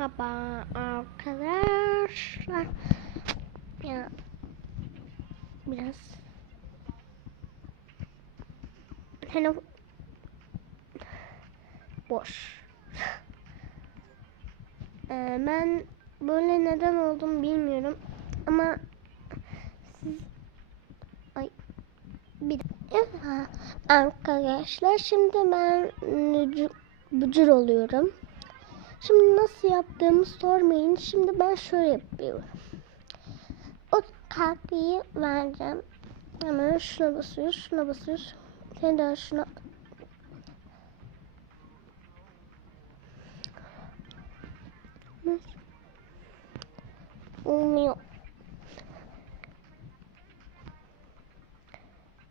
Merhaba arkadaşlar. Ya biraz telefon boş. Ee, ben böyle neden oldum bilmiyorum ama siz ay bir Ha, arkadaşlar şimdi ben bücür oluyorum. Şimdi nasıl yaptığımı sormayın. Şimdi ben şöyle yapıyorum. O kalkıyı vereceğim. Hemen şuna basıyoruz, şuna basıyoruz. Tekrar şuna. Olmuyor.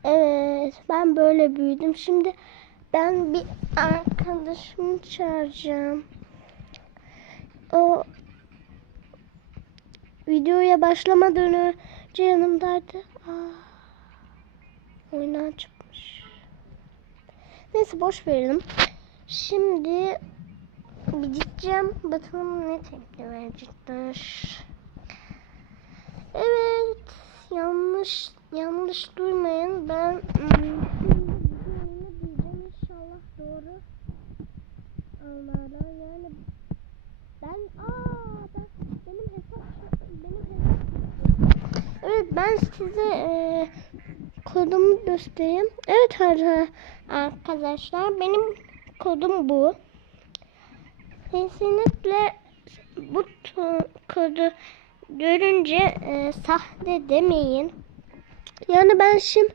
Evet, ben böyle büyüdüm. Şimdi ben bir arkadaşımı çağıracağım. O videoya başlamadan önce yanımdaydı. Aa, oyundan çıkmış. Neyse boş verelim. Şimdi gideceğim. Bakalım ne tepki verecekler. Evet. Yanlış yanlış duymayın. Ben hmm, diyeceğim inşallah doğru anlarlar. Yani ben aa ben benim hesap ben size e, kodumu göstereyim. Evet ar- arkadaşlar benim kodum bu. Kesinlikle bu kodu görünce e, sahte demeyin. Yani ben şimdi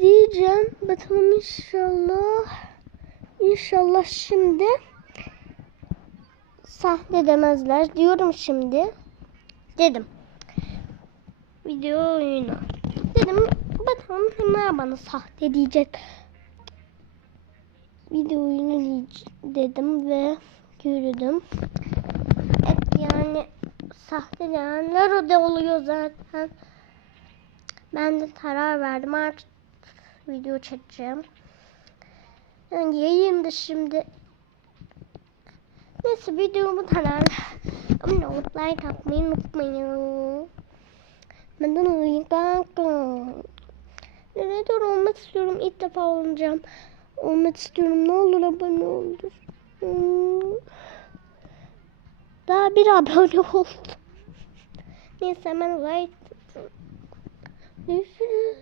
diyeceğim. Bakalım inşallah. İnşallah şimdi sahte demezler. Diyorum şimdi. Dedim. Video oyunu. Dedim bakalım ne bana sahte diyecek. Video oyunu dedim ve yürüdüm. Evet yani sahte diyenler o da oluyor zaten. Ben de karar verdim artık video çekeceğim. Yani yayında şimdi Neyse video bu kadar. Abone olup like atmayı unutmayın. Benden olayım kanka. Narrator olmak istiyorum. İlk defa olacağım. Olmak istiyorum. Ne olur abone olur. Hmm. Daha bir abone oldu. Neyse hemen like. Görüşürüz.